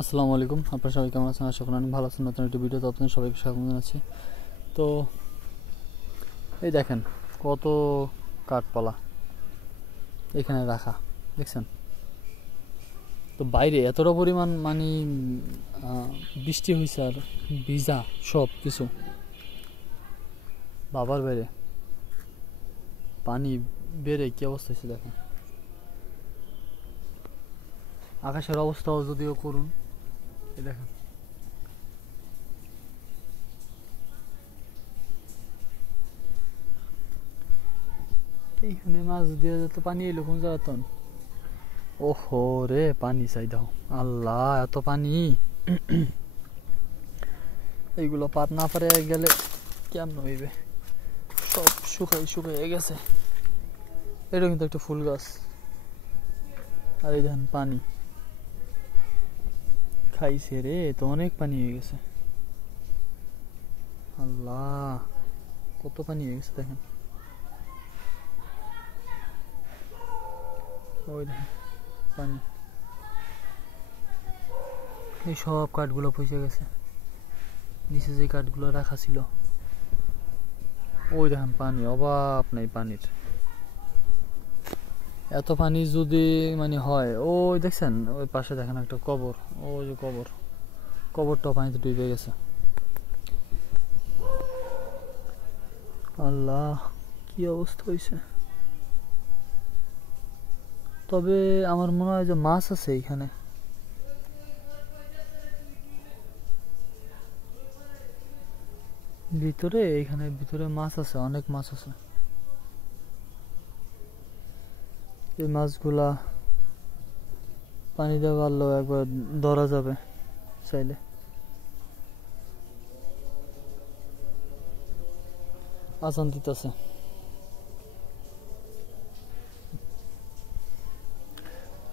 আসসালামু আলাইকুম, আপনারা সবাই কেমন আছেন? আশা করি অনেক ভালো আছেন। নতুন একটি ভিডিওতে আপনাদের সবাইকে স্বাগত জানাচ্ছি। তো এই দেখেন কত কাঠপালা এখানে রাখা, দেখছেন? তো বাইরে এতটা পরিমাণ বৃষ্টি হয়েছে আর ভিজা সব কিছু, বাবার বাইরে পানি বেড়ে কি অবস্থা হয়েছে দেখেন। আকাশের অবস্থাও যদিও করুন, এই দেখেন এইখানে মাছ দিয়ে যেত পানি এলো কোন জায়গাতন। ওহো রে, পানি চাই দাও আল্লাহ, এত পানি! এইগুলো পার না পারে গেলে কেমন হইবে, সব শুকাই শুকাই গেছে। এটা কিন্তু একটা ফুল গাছ, আর এই দেখেন পানি খাইছে রে, তো অনেক পানি হয়ে গেছে। আল্লাহ, কত পানি হয়ে গেছে দেখেন। ওই দেখেন পানি, এই সব কাঠগুলো পচে গেছে, নিচে যে কাঠগুলো রাখা ছিল। ওই দেখেন পানি, অভাব নাই পানির। এত পানি যদি হয়, ওই দেখছেন ওই পাশে দেখেন একটা কবর, ওই যে কবরটাও পানিতে ডুবে গেছে। আল্লাহ, কি অবস্থা হয়েছে! তবে আমার মনে হয় যে মাছ আছে এখানে, ভিতরে মাছ আছে, অনেক মাছ আছে। এই মাছগুলা পানি দিয়ে পারলেও একবার ধরা যাবে চাইলে। আজান দিতেছে,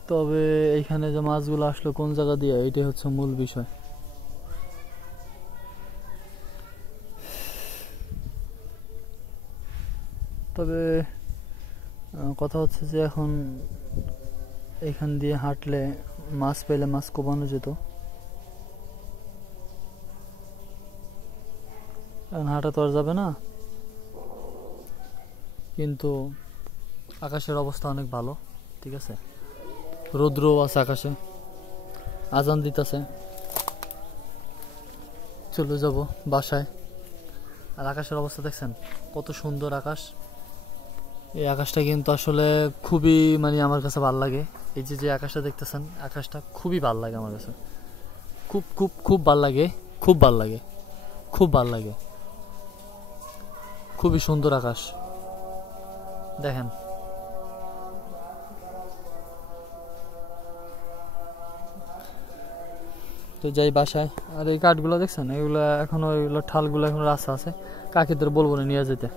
তবে এইখানে যে মাছগুলো আসলো কোন জায়গা দিয়ে, এইটাই হচ্ছে মূল বিষয়। তবে কথা হচ্ছে যে এখন এখান দিয়ে হাঁটলে মাছ পেলে মাছ কোপানো যেত। এখন হাঁটা তো আর যাবে না, কিন্তু আকাশের অবস্থা অনেক ভালো, ঠিক আছে? রৌদ্রও আছে আকাশে, আজান দিতেছে, চলে যাব বাসায়। আর আকাশের অবস্থা দেখছেন কত সুন্দর আকাশ। এই আকাশটা কিন্তু আসলে খুবই আমার কাছে ভালো লাগে। এই যে আকাশটা দেখতেছেন, আকাশটা খুবই ভালো লাগে আমার কাছে, খুব খুব খুব ভালো লাগে, খুব ভালো লাগে, খুব ভালো লাগে। খুবই সুন্দর আকাশ দেখেন। তো যাই বাসায়। আর এই কাঠগুলো দেখছেন, এগুলো এখনো, এগুলো ঠালগুলো এখনো রাস্তা আছে, কাকিদের বলবো না নিয়ে যেতে।